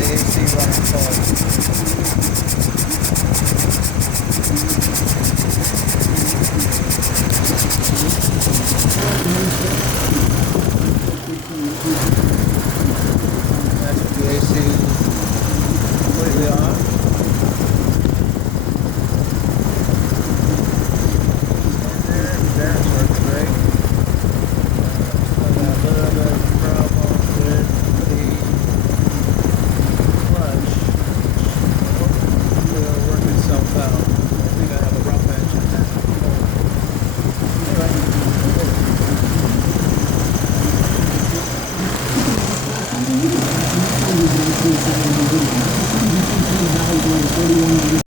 The AC running full. That's the AC completely off. There works great. I got a little bit of a problem with the clutch. It'll work itself out. I think I have a rough edge in that. Anyway.